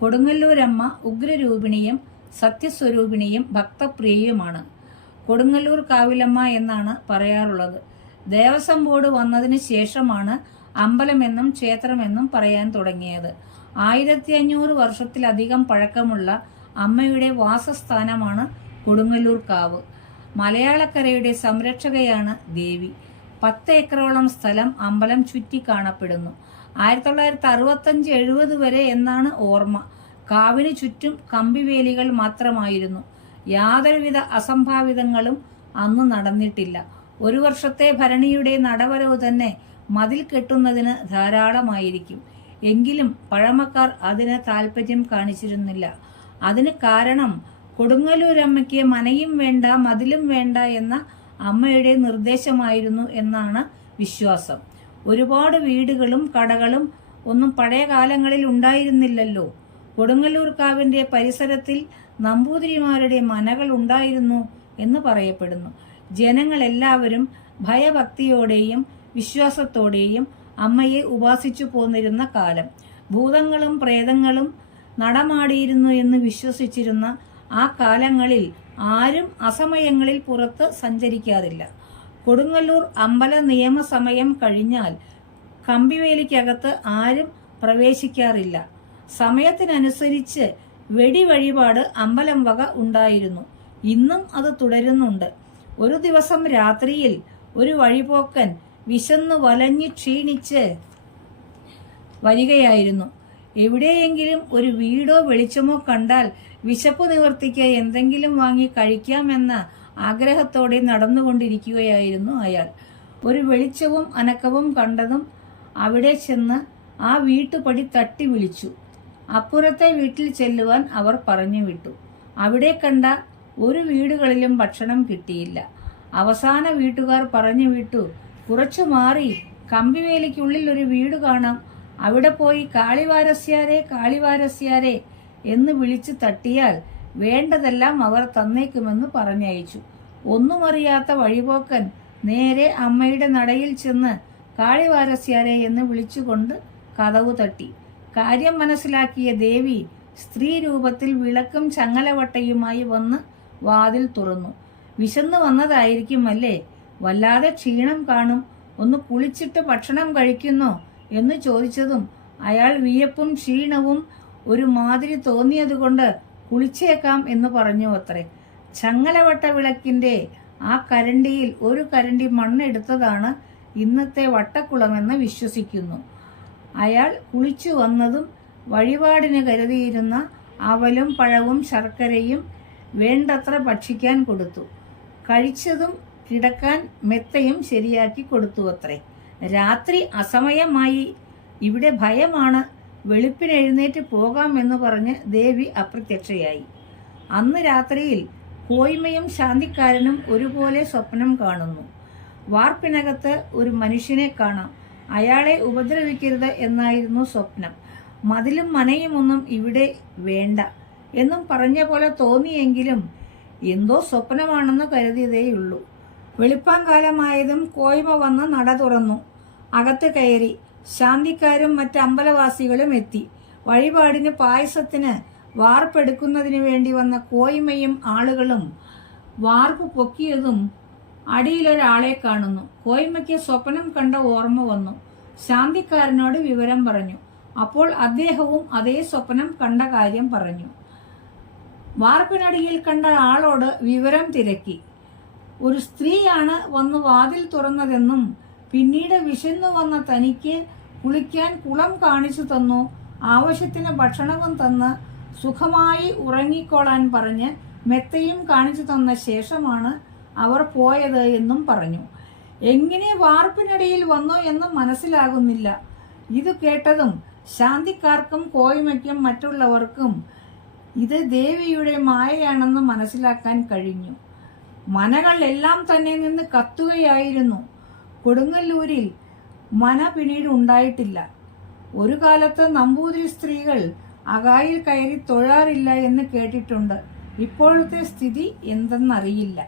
കൊടുങ്ങല്ലൂരമ്മ ഉഗ്രരൂപിണിയും സത്യസ്വരൂപിണിയും ഭക്തപ്രിയയുമാണ്. കൊടുങ്ങല്ലൂർ കാവിലമ്മ എന്നാണ് പറയാറുള്ളത്. ദേവസ്വം ബോർഡ് വന്നതിന് ശേഷമാണ് അമ്പലമെന്നും ക്ഷേത്രമെന്നും പറയാൻ തുടങ്ങിയത്. 1500 വർഷത്തിലധികം പഴക്കമുള്ള അമ്മയുടെ വാസസ്ഥാനമാണ് കൊടുങ്ങല്ലൂർ കാവ്. മലയാളക്കരയുടെ സംരക്ഷകയാണ് ദേവി. 10 ഏക്കറോളം സ്ഥലം അമ്പലം ചുറ്റി കാണപ്പെടുന്നു. 1965-70 വരെ എന്നാണ് ഓർമ്മ. കാവിന് ചുറ്റും കമ്പിവേലികൾ മാത്രമായിരുന്നു. യാതൊരുവിധ അസംഭാവിതങ്ങളും അന്ന് നടന്നിട്ടില്ല. ഒരു വർഷത്തെ ഭരണിയുടെ നടവരവ് തന്നെ മതിൽ കെട്ടുന്നതിന് ധാരാളമായിരിക്കും. എങ്കിലും പഴമക്കാർ അതിന് താല്പര്യം കാണിച്ചിരുന്നില്ല. അതിന് കാരണം കൊടുങ്ങല്ലൂരമ്മയ്ക്ക് മനയും വേണ്ട മതിലും വേണ്ട എന്ന അമ്മയുടെ നിർദ്ദേശമായിരുന്നു എന്നാണ് വിശ്വാസം. ഒരുപാട് വീടുകളും കടകളും ഒന്നും പഴയ കാലങ്ങളിൽ ഉണ്ടായിരുന്നില്ലല്ലോ. കൊടുങ്ങല്ലൂർ കാവിന്റെ പരിസരത്തിൽ നമ്പൂതിരിമാരുടെ മനകൾ ഉണ്ടായിരുന്നു എന്ന് പറയപ്പെടുന്നു. ജനങ്ങളെല്ലാവരും ഭയഭക്തിയോടെയും വിശ്വാസത്തോടെയും അമ്മയെ ഉപാസിച്ചു പോന്നിരുന്ന കാലം. ഭൂതങ്ങളും പ്രേതങ്ങളും നടമാടിയിരുന്നു എന്ന് വിശ്വസിച്ചിരുന്ന ആ കാലങ്ങളിൽ ആരും അസമയങ്ങളിൽ പുറത്ത് സഞ്ചരിക്കാറില്ല. കൊടുങ്ങല്ലൂർ അമ്പല നിയമസമയം കഴിഞ്ഞാൽ കമ്പിവേലിക്കകത്ത് ആരും പ്രവേശിക്കാറില്ല. സമയത്തിനനുസരിച്ച് വെടിവഴിപാട് അമ്പലം വക ഉണ്ടായിരുന്നു. ഇന്നും അത് തുടരുന്നുണ്ട്. ഒരു ദിവസം രാത്രിയിൽ ഒരു വഴിപോക്കൻ വിശന്നു വലഞ്ഞു ക്ഷീണിച്ച് വരികയായിരുന്നു. എവിടെയെങ്കിലും ഒരു വീടോ വെളിച്ചമോ കണ്ടാൽ വിശപ്പ് നിവർത്തിക്ക് എന്തെങ്കിലും വാങ്ങി കഴിക്കാമെന്ന ആഗ്രഹത്തോടെ നടന്നുകൊണ്ടിരിക്കുകയായിരുന്നു അയാൾ. ഒരു വെളിച്ചവും അനക്കവും കണ്ടതും അവിടെ ചെന്ന് ആ വീട്ടുപടി തട്ടി വിളിച്ചു. അപ്പുറത്തെ വീട്ടിൽ ചെല്ലുവാൻ അവർ പറഞ്ഞു വിട്ടു. അവിടെ കണ്ട ഒരു വീടുകളിലും ഭക്ഷണം കിട്ടിയില്ല. അവസാന വീട്ടുകാർ പറഞ്ഞു വിട്ടു, കുറച്ചു മാറി കമ്പിവേലിക്കുള്ളിൽ ഒരു വീട് കാണാം, അവിടെ പോയി കാളിവാരസ്യാരെ കാളിവാരസ്യാരെ എന്ന് വിളിച്ചു തട്ടിയാൽ വേണ്ടതെല്ലാം അവർ തന്നേക്കുമെന്ന് പറഞ്ഞയച്ചു. ഒന്നും അറിയാത്ത വഴിപോക്കൻ നേരെ അമ്മയുടെ നടയിൽ ചെന്ന് കാളിവാരസ്യാരെ എന്ന് വിളിച്ചുകൊണ്ട് കതവു തട്ടി. കാര്യം മനസ്സിലാക്കിയ ദേവി സ്ത്രീ രൂപത്തിൽ വിളക്കും ചങ്ങലവട്ടയുമായി വന്ന് വാതിൽ തുറന്നു. വിശന്നു വന്നതായിരിക്കും അല്ലേ, വല്ലാതെ ക്ഷീണം കാണും, ഒന്ന് കുളിച്ചിട്ട് ഭക്ഷണം കഴിക്കുന്നോ എന്ന് ചോദിച്ചതും അയാൾ വിയപ്പും ക്ഷീണവും ഒരു മാതിരി തോന്നിയതുകൊണ്ട് കുളിച്ചേക്കാം എന്ന് പറഞ്ഞു അത്രേ. ചങ്ങലവട്ട വിളക്കിന്റെ ആ കരണ്ടിയിൽ ഒരു കരണ്ടി മണ്ണെടുത്തതാണ് ഇന്നത്തെ വട്ടക്കുളമെന്ന് വിശ്വസിക്കുന്നു. അയാൾ കുളിച്ചു വന്നതും വഴിപാടിന് കരുതിയിരുന്ന അവലും പഴവും ശർക്കരയും വേണ്ടത്ര ഭക്ഷിക്കാൻ കൊടുത്തു. കഴിച്ചതും കിടക്കാൻ മെത്തയും ശരിയാക്കി കൊടുത്തു അത്രേ. രാത്രി അസമയമായി, ഇവിടെ ഭയമാണ്, വെളുപ്പിന് എഴുന്നേറ്റ് പോകാമെന്ന് പറഞ്ഞ് ദേവി അപ്രത്യക്ഷയായി. അന്ന് രാത്രിയിൽ കോയ്മയും ശാന്തിക്കാരനും ഒരുപോലെ സ്വപ്നം കാണുന്നു. വാർപ്പിനകത്ത് ഒരു മനുഷ്യനെ കാണാം. അയാളെ ഉപദ്രവിക്കരുത് എന്നായിരുന്നു സ്വപ്നം. മതിലും മനയുമൊന്നും ഇവിടെ വേണ്ട എന്നും പറഞ്ഞ പോലെ തോന്നിയെങ്കിലും എന്തോ സ്വപ്നമാണെന്ന് കരുതിയതേയുള്ളൂ. വെളുപ്പാങ്കാലമായതും കോയ്മ വന്ന് നട തുറന്നു. അകത്ത് കയറി. ശാന്തിക്കാരും മറ്റ് അമ്പലവാസികളും എത്തി. വഴിപാടിന് പായസത്തിന് വാർപ്പെടുക്കുന്നതിന് വേണ്ടി വന്ന കോയ്മയും ആളുകളും വാർപ്പ് പൊക്കിയതും അടിയിലൊരാളെ കാണുന്നു. കോയ്മയ്ക്ക് സ്വപ്നം കണ്ട ഓർമ്മ വന്നു. ശാന്തിക്കാരനോട് വിവരം പറഞ്ഞു. അപ്പോൾ അദ്ദേഹവും അതേ സ്വപ്നം കണ്ട കാര്യം പറഞ്ഞു. വാർപ്പിനടിയിൽ കണ്ട ആളോട് വിവരം തിരക്കി. ഒരു സ്ത്രീയാണ് വന്ന് വാതിൽ തുറന്നതെന്നും പിന്നീട് വിശന്നു വന്ന തനിക്ക് കുളിക്കാൻ കുളം കാണിച്ചു തന്നു, ആവശ്യത്തിന് ഭക്ഷണവും തന്ന് സുഖമായി ഉറങ്ങിക്കോളാൻ പറഞ്ഞ് മെത്തയും കാണിച്ചു തന്ന ശേഷമാണ് അവർ പോയത് എന്നും പറഞ്ഞു. എങ്ങനെ വാർപ്പിനടിയിൽ വന്നു എന്ന് മനസ്സിലാകുന്നില്ല. ഇത് കേട്ടതും ശാന്തിക്കാർക്കും കോയ്മയ്ക്കും മറ്റുള്ളവർക്കും ഇത് ദേവിയുടെ മായയാണെന്ന് മനസ്സിലാക്കാൻ കഴിഞ്ഞു. മനകൾ എല്ലാം തന്നെ നിന്ന് കത്തുകയായിരുന്നു. കൊടുങ്ങല്ലൂരിൽ മന പിന്നീട് ഉണ്ടായിട്ടില്ല. ഒരു കാലത്ത് നമ്പൂതിരി സ്ത്രീകൾ അകായിൽ കയറി തൊഴാറില്ല എന്ന് കേട്ടിട്ടുണ്ട്. ഇപ്പോഴത്തെ സ്ഥിതി എന്തെന്നറിയില്ല.